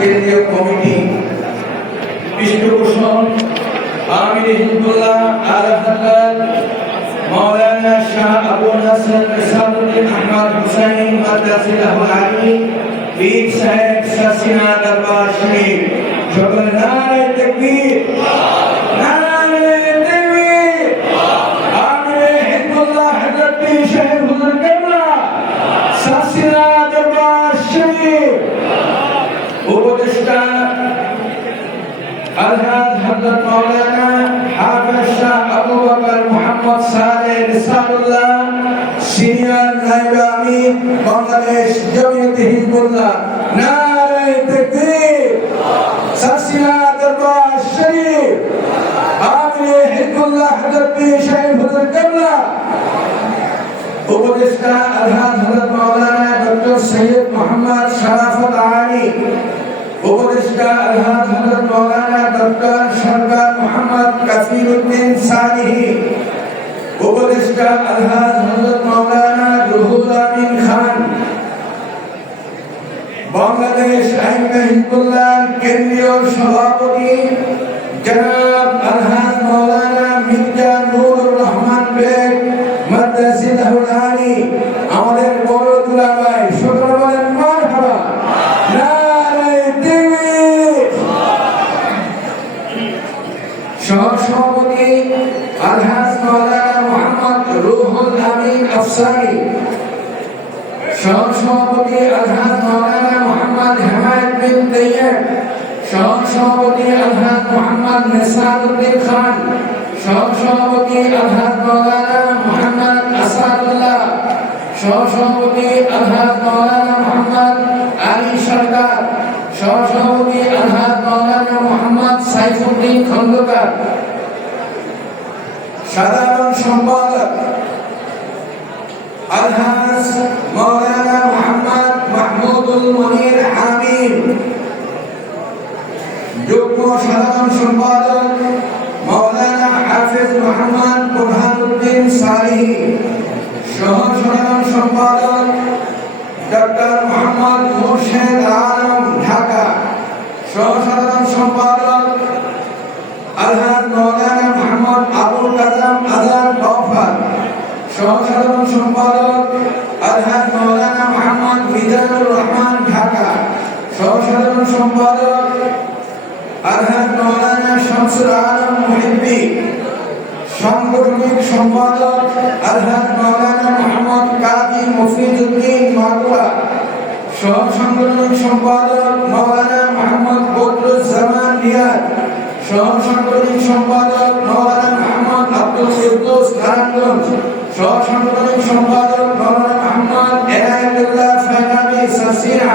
কেন্দ্রীয় কমিটি পৃষ্ঠপোষক আমির হিজবুল্লাহ আল-হাদাদ মাওলানা শাহ আবু নাসর ইসাদুদ্দিন আহমদ হুসাইন মাদ্রাসাতুল আলী পীর সাহেব সাসিনা দরবার শরীফ সকল নারে তাকবীর নারে তাকবীর আমির হিজবুল্লাহ হযরত পীর সাহেব হুজুর কেবলা সাসিনা দরবার শরীফ উপদেষ্টা আলহাজ হযরত মাওলানা হাফেজ শাহ আবু বকর মুহাম্মদ সালেহ রিসালুল্লাহ সিনিয়র নায়েব আমির বাংলাদেশ জমিয়তে হিজবুল্লাহ নারে তাকবীর সাসিনা দরবার শরীফ আমির হিজবুল্লাহ হযরত পীর সাহেব হুজুর কেবলা উপদেষ্টা আলহাজ হযরত মাওলানা ডক্টর সৈয়দ মোহাম্মদ শরাফত আলী উপদেষ্টা আলহাজ হযরত মাওলানা ডক্টর সরকার মোহাম্মদ কাফিরউদ্দিন সালিহি উপদেষ্টা আলহাজ হযরত মাওলানা রুহুল আমিন খান বাংলাদেশ আইনজীবী হিজবুল্লাহ কেন্দ্রীয় সভাপতি জনাব আলহাজ মাওলানা মির্জা নুরুর রহমান বেগ মাদ্রাসাতুল আলী আমাদের বড় দুলাভাই সকলে বলেন মারহাবা নারে তাকবীর সহসভাপতি আলহাজ মাওলানা মুহাম্মদ রুহুল আমিন আফসারি সহসভাপতি আলহাজ মাওলানা মুহাম্মদ হামাদ বিন তাইয়্যিব সহসভাপতি আলহাজ মুহাম্মদ নিসারউদ্দিন খান সহসভাপতি আলহাজ মাওলানা মুহাম্মদ আসাদুল্লাহ সহসভাপতি আলহাজ মাওলানা মুহাম্মদ আলী সরকার সহসভাপতি আলহাজ মাওলানা মুহাম্মদ সাইফুদ্দিন খন্দকার সাধারণ সম্পাদক আলহাজ মাওলানা মুহাম্মদ মাহমুদুল মনির আমির যুগ্ম সাধারণ সম্পাদক মাওলানা হাফেজ মোহাম্মদ বুরহানুদ্দিন সালিহি সহ সাধারণ সম্পাদক ডক্টর মোহাম্মদ মুর্শেদ আলম ঢাকা সহ সাধারণ সম্পাদক আলহাজ মাওলানা মোহাম্মদ আবুল কালাম আজাদ বাফার সহ সাধারণ সম্পাদক আলহাজ মাওলানা মোহাম্মদ মিজানুর রহমান ঢাকা সহ সাধারণ সম্পাদক আলহাজ মাওলানা শামসুল আলম মুহিব্বি সাংগঠনিক সম্পাদক আলহাজ মাওলানা মোহাম্মদ কাজী মফিজউদ্দিন মাগুরা সহ সাংগঠনিক সম্পাদক মাওলানা মোহাম্মদ বদরুজ্জামান রিয়াদ সহ সাংগঠনিক সম্পাদক মাওলানা মোহাম্মদ আব্দুল কুদ্দুস নারায়ণগঞ্জ সহ সাংগঠনিক সম্পাদক মাওলানা মোহাম্মদ এনায়েতুল্লাহ ফায়নাবি সাসিনা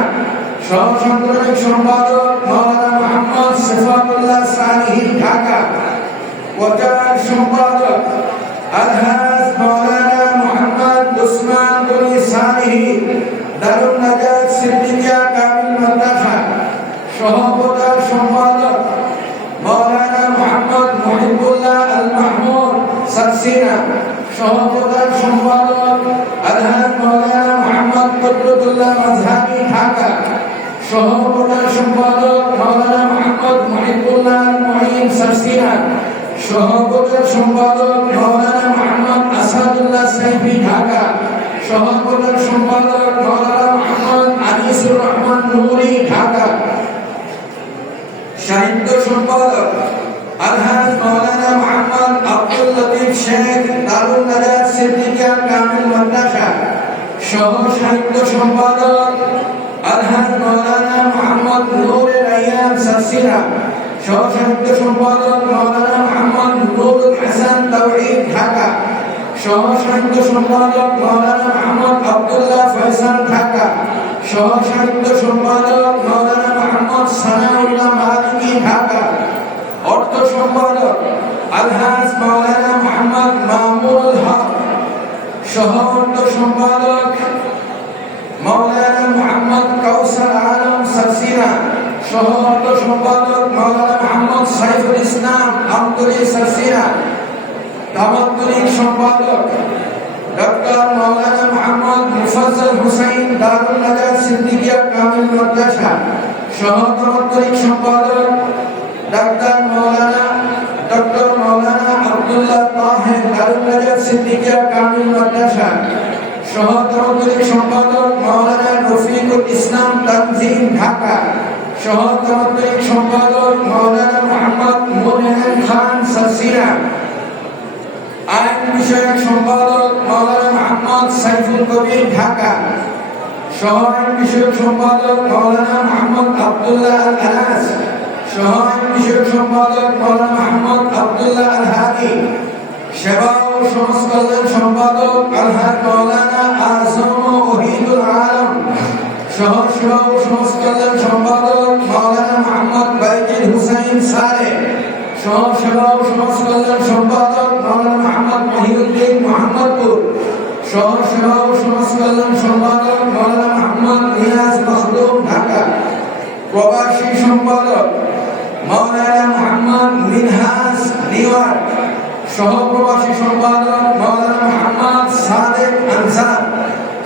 সহ সাংগঠনিক সম্পাদক মাওলানা মোহাম্মদ সিফাতুল্লাহ সালিহি ঢাকা প্রচার সম্পাদক আলহাজ মাওলানা মোহাম্মদ উসমান গনি সালিহি দারুন নাজাত সিদ্দিকিয়া কামিল মাদ্রাসা সহ প্রচার সম্পাদক মাওলানা মোহাম্মদ মুহিবুল্লাহ আল মাহমুদ সারসিনা সহ প্রচার সম্পাদক আলহাজ মাওলানা মোহাম্মদ কুদরতুল্লাহ মাজহাবি ঢাকা সহ প্রচার সম্পাদক মাওলানা মোহাম্মদ মুহিবুল্লাহ আল মুঈন সারসিনা সহ প্রচার সম্পাদক মাওলানা মোহাম্মদ আসাদুল্লাহ সাইফি ঢাকা সহ প্রচার সম্পাদক মাওলানা মোহাম্মদ আনিসুর রহমান নুরি ঢাকা সাহিত্য সম্পাদক আলহাজ মাওলানা মোহাম্মদ আব্দুল লতিফ শেখ দারুন নাজাত সিদ্দিকিয়া কামিল মাদ্রাসা সহ সাহিত্য সম্পাদক আলহাজ মাওলানা মোহাম্মদ নূরে রাইয়ান সারসিনা সহ সাহিত্য সম্পাদক মাওলানা মোহাম্মদ নুরুল হাসান তাওহীদ ঢাকা সহ সাহিত্য সম্পাদক মাওলানা মোহাম্মদ আব্দুল্লাহ ফয়সাল ঢাকা সহ সাহিত্য সম্পাদক মাওলানা মোহাম্মদ সানাউল্লাহ মালিকি ঢাকা অর্থ সম্পাদক আলহাজ মাওলানা মোহাম্মদ মামুনুল হক সহ অর্থ সম্পাদক মাওলানা মোহাম্মদ কাউসার আলম সারসিনা সহ অর্থ সম্পাদক মাওলানা মোহাম্মদ সাইফুল ইসলাম আমতলী সারসিনা তামাত্তনিক সম্পাদক ডক্টর মাওলানা মোহাম্মদ মুফাজ্জল হুসাইন দারুল নাজাত সিদ্দিকিয়া কামিল মাদ্রাসা সহকারী সম্পাদক ডাক্তার মাওলানা আব্দুল্লাহ তাহের দারুল নাজাত সিদ্দিকিয়া কামিল মাদ্রাসা, সহকারী সম্পাদক মাওলানা রফিকুল ইসলাম তানজিম ঢাকা, সহকারী সম্পাদক মাওলানা মোহাম্মদ মুনহিম খান সাসিনা, আইন বিষয়ক সম্পাদক মাওলানা মোহাম্মদ সাইফুল কবির ঢাকা, সহায়ক বিষয়ক সম্পাদক মাওলানা মোহাম্মদ আব্দুল্লাহ আল আনাস, সহায়ক বিষয়ক সম্পাদক মাওলানা মোহাম্মদ আব্দুল্লাহ আল হাদি, সেবা ও সমাজ কল্যাণ সম্পাদক আলহাজ মাওলানা আজম ওহিদুল আলম, সেবা ও সমাজ কল্যাণ সম্পাদক মাওলানা মোহাম্মদ বাইজিদ হুসাইন সালেহ, সেবা ও সমাজ কল্যাণ সম্পাদক মাওলানা মোহাম্মদ মহিউদ্দিন মোহাম্মদপুর, সেবা ও সমাজ কল্যাণ সম্পাদক মাওলানা মোহাম্মদ নিয়াজ মখদুম ঢাকা, প্রবাসী সম্পাদক মাওলানা মোহাম্মদ মিনহাজ নিউইয়র্ক, সহপ্রবাসী সম্পাদক মাওলানা মোহাম্মদ সাদেক আনসার,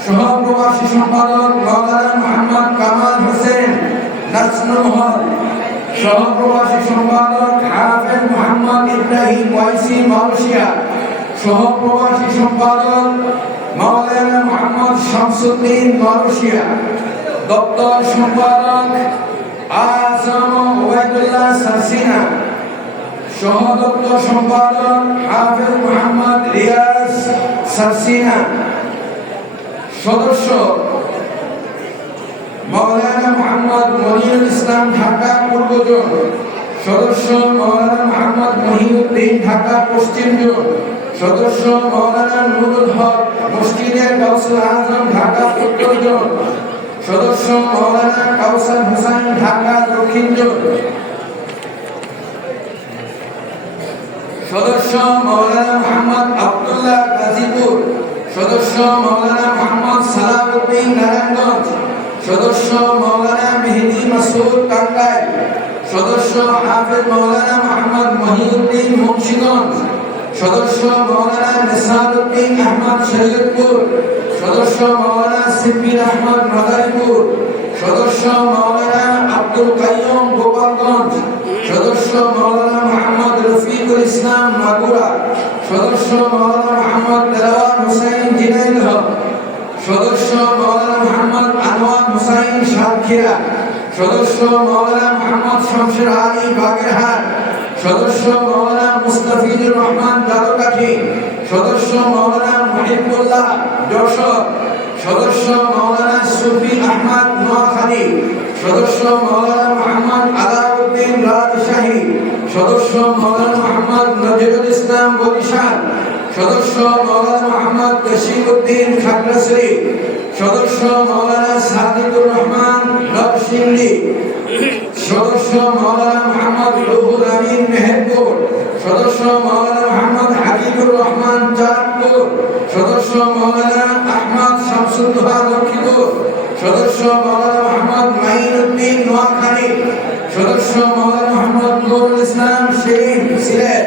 সহপ্রবাসী সম্পাদক মাওলানা মোহাম্মদ কামাল হোসেন নাজমুল, সহপ্রবাসী সম্পাদক হাফেজ মোহাম্মদ ইব্রাহিম ওয়াইসি মালয়েশিয়া, সহপ্রবাসী সম্পাদক মাওলানা মোহাম্মদ শামসুদ্দিন মালয়েশিয়া, দপ্তর সম্পাদক আজম ওবায়দুল্লাহ সাসিনা, সহদপ্তর সম্পাদক হাফেজ মোহাম্মদ রিয়াজ সাসিনা, সদস্য মাওলানা মোহাম্মদ মনিরুল ইসলাম ঢাকা পূর্ব জোন, সদস্য মাওলানা মোহাম্মদ মহিউদ্দিন ঢাকা পশ্চিম জোন, সদস্য মাওলানা নুরুল হক মসজিদে গাউসুল আজম ঢাকা উত্তর জোন, সদস্য মাওলানা কাউসার হুসাইন ঢাকা দক্ষিণ জোন, সদস্য মাওলানা মোহাম্মদ আব্দুল্লাহ গাজীপুর, সদস্য মাওলানা মোহাম্মদ সালাউদ্দিন নারায়ণগঞ্জ, সদস্য মাওলানা মেহেদী মাসুদ টাঙ্গাইল, সদস্য হাফেজ মাওলানা মোহাম্মদ মহিউদ্দিন মুন্সিগঞ্জ, সদস্য মাওলানা নিসারউদ্দিন আহমদ শরীয়তপুর, সদস্য মাওলানা সিদ্দিক আহমদ মাদারীপুর, সদস্য মাওলানা আব্দুল কাইয়ুম গোপালগঞ্জ, সদস্য মাওলানা মোহাম্মদ রফিকুল ইসলাম মাগুরা, সদস্য মাওলানা মোহাম্মদ দেলাওয়ার হুসাইন ঝিনাইদহ, সদস্য মাওলানা মোহাম্মদ আনোয়ার হুসাইন সাতক্ষীরা, সদস্য মাওলানা মোহাম্মদ শমশের আলী বাগেরহাট, সদস্য মাওলানা মুস্তাফিজুর রহমান দারুকাঠি, সদস্য মাওলানা মুহিবুল্লাহ যশোর, সদস্য মাওলানা সুফি আহমদ নোয়াখালী, সদস্য মাওলানা মোহাম্মদ আলাউদ্দিন রাজশাহী, সদস্য মাওলানা মোহাম্মদ নজরুল ইসলাম বরিশাল, সদস্য মাওলানা মোহাম্মদ বশিরউদ্দিন খাগড়াছড়ি, সদস্য মাওলানা সাদিকুর রহমান নরসিংদী, সদস্য মাওলানা মোহাম্মদ রুহুল আমিন মেহেরপুর, সদস্য মাওলানা মোহাম্মদ হাবিবুর রহমান চাঁদপুর, সদস্য মাওলানা আহমদ শামসুদ্দোহা লক্ষ্মীপুর, সদস্য মাওলানা মোহাম্মদ মাইনুদ্দিন নোয়াখালী, সদস্য মাওলানা মোহাম্মদ নুরুল ইসলাম শিরিন সিলেট,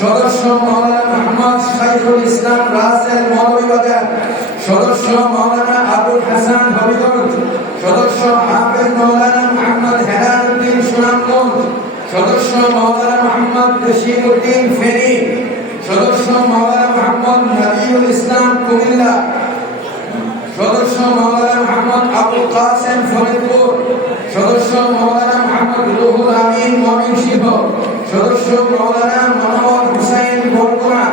সদস্য মাওলানা মোহাম্মদ সাইফুল ইসলাম রাসেল মৌলভীবাজার, সদস্য মাওলানা আবুল হাসান হবিগঞ্জ, সদস্য হাফেজ মাওলানা মোহাম্মদ হেলালউদ্দিন সুনামগঞ্জ, সদস্য মাওলানা মোহাম্মদ বশিরউদ্দিন ফেনী, সদস্য মাওলানা মোহাম্মদ নবীউল ইসলাম কুমিল্লা, সদস্য মাওলানা মোহাম্মদ আবুল কাসেম ফরিদপুর, সদস্য মাওলানা মোহাম্মদ রুহুল আমিন ময়মনসিংহ, সদস্য মাওলানা মনোয়ার হুসাইন বরগুনা,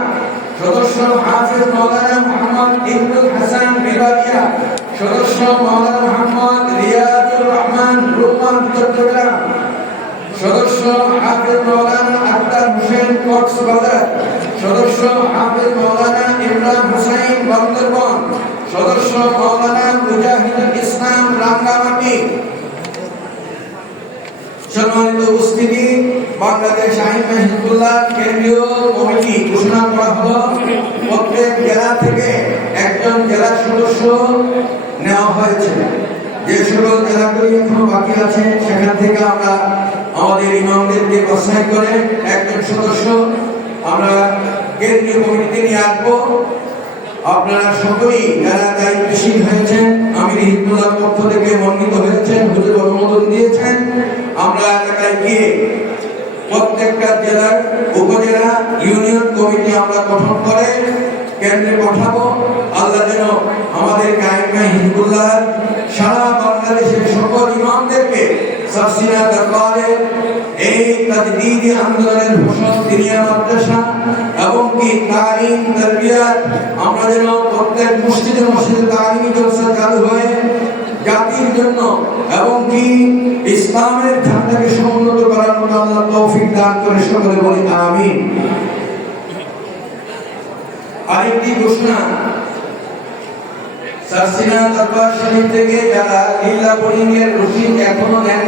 সদস্য হাফেজ মাওলানা মোহাম্মদ ইবনুল হাসান বিবারিয়া, সদস্য মাওলানা মোহাম্মদ রিয়াজুর রহমান রুমান চট্টগ্রাম, সদস্য হাফেজ মাওলানা আক্তার হোসেন কক্সবাজার, সদস্য হাফেজ মাওলানা ইমরান হুসাইন বান্দরবান, সদস্য মাওলানা মুজাহিদুল ইসলাম রাঙ্গামাটি। সম্মানিত উপস্থিতি, বাংলাদেশ আইন হিজবুল্লাহ কেন্দ্রীয় কমিটি ঘোষণা করা হলো প্রত্যেক জেলা থেকে একজন জেলা সদস্য নেওয়া হয়েছে। যে সকল জেলাগুলি এখনো বাকি আছে সেখান থেকে আমরা আমাদের ইমামদেরকে বাছাই করে একজন সদস্য আমরা কেন্দ্রীয় কমিটিতে নিয়ে আসবো। আপনারা সকলেই যারা দায়িত্বশীল হয়েছেন, আমির হিজবুল্লাহর পক্ষ থেকে মনোনীত হয়েছেন, হুজুর অনুমোদন দিয়েছেন, আমরা এলাকায় গিয়ে প্রত্যেকটা জেলার উপজেলা ইউনিয়ন কমিটি আমরা গঠন করে কেন্দ্রে পাঠাবো। আল্লাহ যেন আমাদের কায়েমে হিজবুল্লাহ সারা বাংলাদেশের সকল ইমামদেরকে সাফসিনা দরবারে এই তাজদীদি আন্দোলনের ঘোষণা দিনিয়া মাদ্রাসা এবং কি তালিম তারবিয়াত আমরা যেন প্রত্যেক মসজিদে মসজিদে তালিমি জলসা চালু হয়ে জাতির জন্য এবং কি ইসলামের ঝান্ডাকে সমুন্নত করার মতো আল্লাহ তৌফিক দান করে সকলে বলি আমিন। আরেকটি ঘোষণা, সাফসিনা দরবার শরীফ থেকে যারা লিল্লাহ বোর্ডিং এর রসিদ এখনো নেন